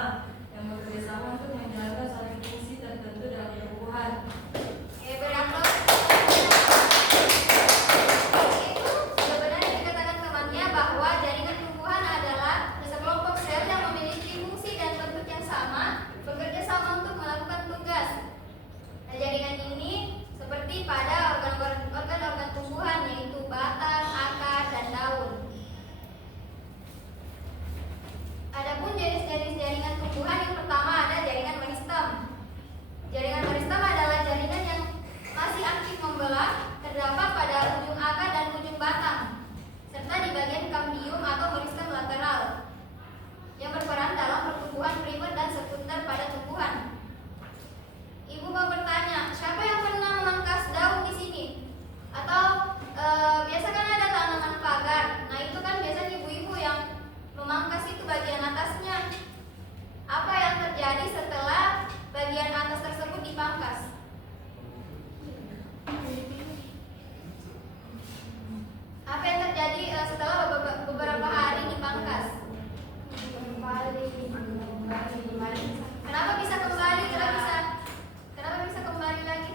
bersama yang bekerja sama untuk menjalankan satu fungsi tertentu dalam tumbuhan. Oke, beraplop. Itu sebenarnya dikatakan temannya bahwa jaringan tumbuhan adalah sekelompok sel yang memiliki fungsi dan bentuk yang sama, bekerja sama untuk melakukan tugas. Nah, jaringan ini seperti pada organ-organ tumbuhan, yaitu batang, akar, dan daun. Adapun jenis-jenis jaringan tumbuhan, yang pertama ada jaringan meristem. Jaringan meristem adalah jaringan yang masih aktif membelah, terdapat pada ujung akar dan ujung batang, serta di bagian kambium atau meristem lateral, yang berperan dalam pertumbuhan primer dan sekunder pada tumbuhan. Ibu mau bertanya, siapa yang pernah memangkas daun di sini? Atau biasa kan ada tanaman pagar. Nah, itu kan biasanya ibu-ibu yang memangkas itu bagian atasnya. Apa yang terjadi setelah bagian atas tersebut dipangkas? Apa yang terjadi setelah beberapa hari dipangkas? Kenapa bisa kembali? Kenapa bisa kembali lagi?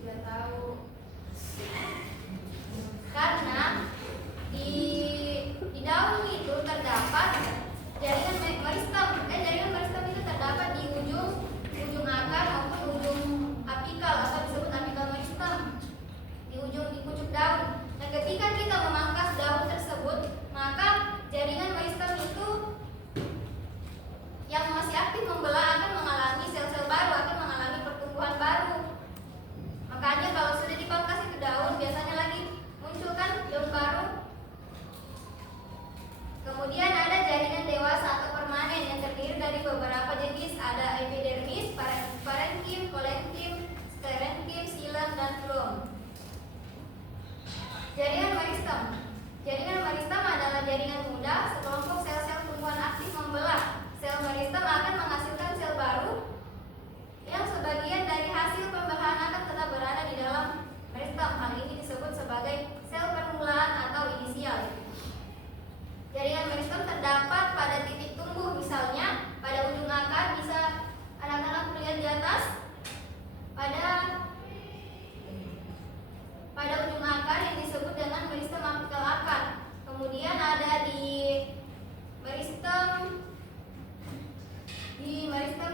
Tidak tahu. Karena di daun itu terdapat jaringan meristem. Jaringan meristem itu terdapat di ujung akar maupun ujung apikal atau disebut apikal meristem. Di pucuk daun. Nah, ketika kita memangkas daun tersebut, maka jaringan meristem itu yang masih aktif membelah akan mengalami sel-sel baru, akan mengalami pertumbuhan baru. Makanya kalau sudah dipangkas itu daun, biasanya lagi muncul kan daun baru. Kemudian ada jaringan dewasa atau permanen yang terdiri dari beberapa jenis. Ada epidermis, parenkim, kolenkim, sklerenkim, xilem, dan floem. Jaringan meristem. Jaringan meristem adalah jaringan muda, sekelompok sel-sel tumbuhan aktif membelah. Sel meristem akan menghasilkan sel baru yang sebagian dari hasil pembelahan akan tetap berada di dalam meristem. Hal ini disebut sebagai sel permulaan atau inisial. Jaringan meristem terdapat pada titik tumbuh, misalnya pada ujung akar, bisa anak-anak melihat di atas. Pada ujung akar yang disebut dengan meristem apikal akar. Kemudian ada di meristem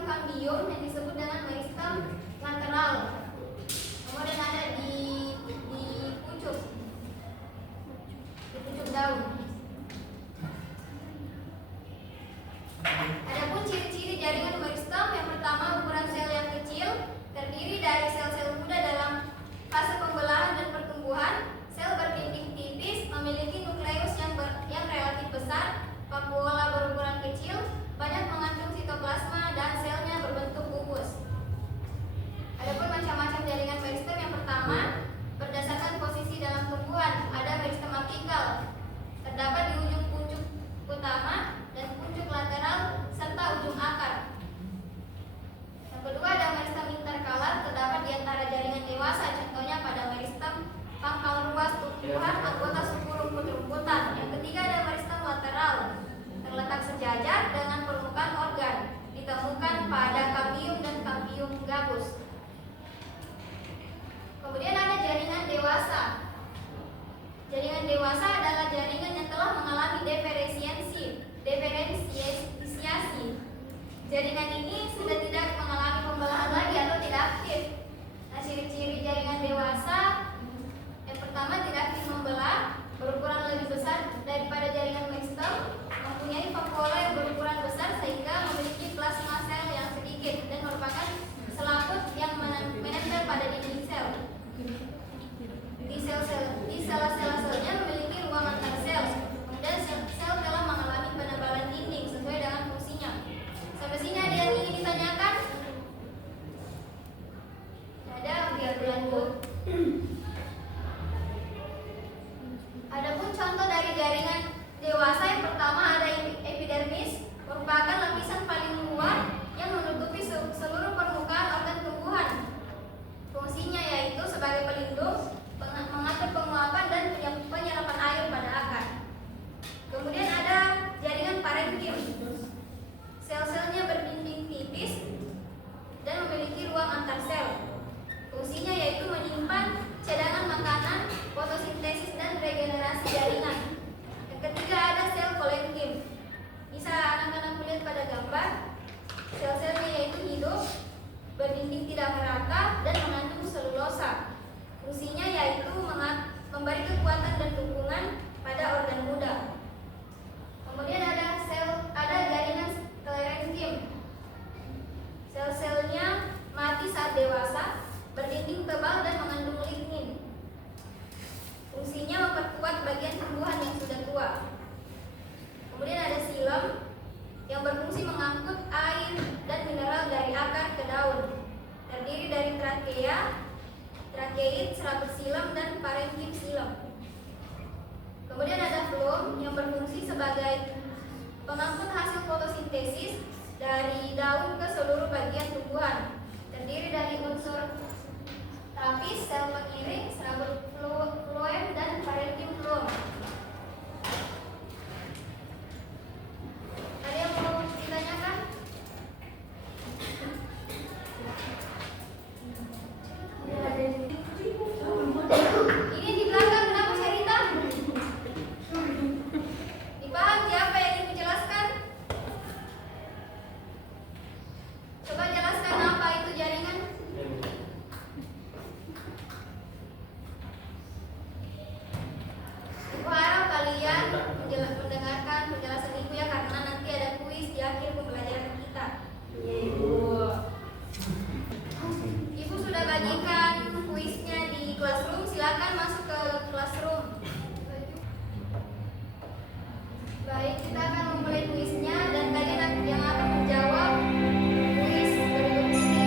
kambium yang disebut dengan meristem lateral. Kemudian ada di pucuk daun. Adapun ciri-ciri jaringan meristem, yang pertama ukuran sel yang kecil, terdiri dari sel-sel muda dalam fase pembelahan dan pertumbuhan. Sel berdinding tipis, memiliki nukleus yang relatif besar, vakuola berukuran kecil, banyak mengandung sitoplasma, dan selnya berbentuk kubus. Adapun macam-macam jaringan meristem, yang pertama berdasarkan posisi dalam tumbuhan. Ada meristem apikal, terdapat di ujung pucuk utama dan pucuk lateral serta ujung akar. Yang kedua ada meristem interkalar, terdapat di antara berfungsi mengangkut air dan mineral dari akar ke daun. Terdiri dari trakea, trakeit, serabut silam, dan parenkim silam. Kemudian ada floem yang berfungsi sebagai pengangkut hasil fotosintesis dari daun ke seluruh bagian tumbuhan. Terdiri dari unsur trapis, sel pengiring, serabut floem, dan parenkim floem. Ada yang mau ditanyakan? Ini di belakang kenapa Sherita? Dipaham siapa yang ingin menjelaskan? Coba jelaskan apa itu jaringan. Ibu harap kalian mendengarkan penjelasan ibu ya, karena nanti ada kuis di akhir pembelajaran kita. Ibu sudah bagikan kuisnya di classroom, silakan masuk ke classroom. Baik, kita akan memulai kuisnya dan kalian yang akan menjawab kuis berikut ini.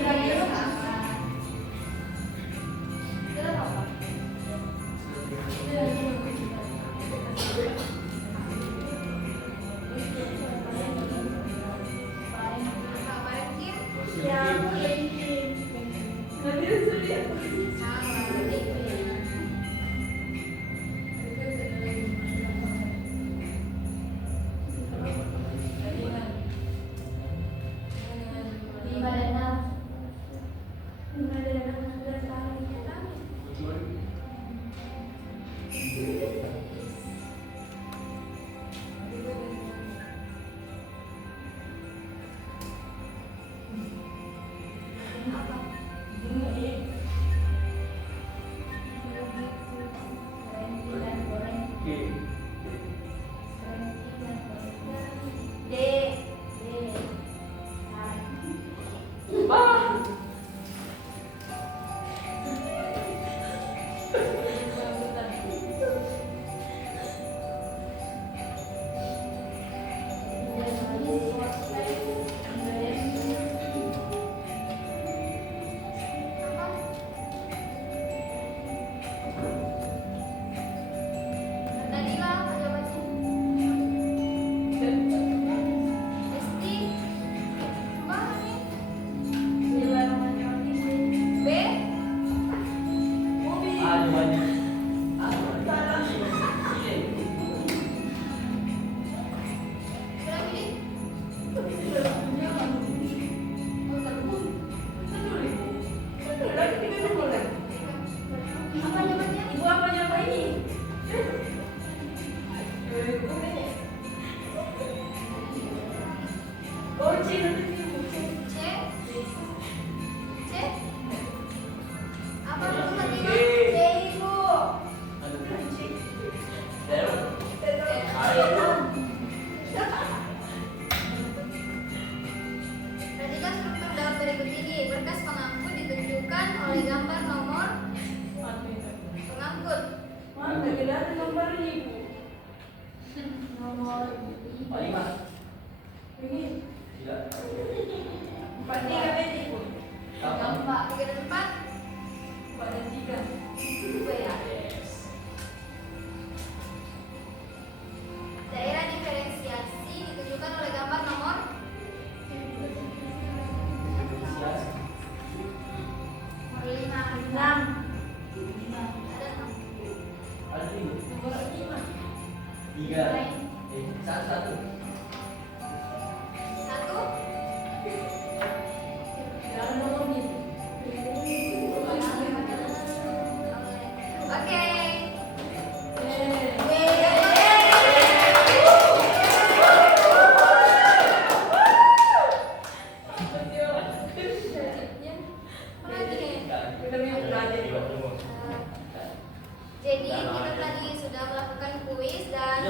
Jaringan apa? Tiga. Satu. Satu. Jangan ngomongin. Oke. Jadi kita tadi sudah melakukan kuis dan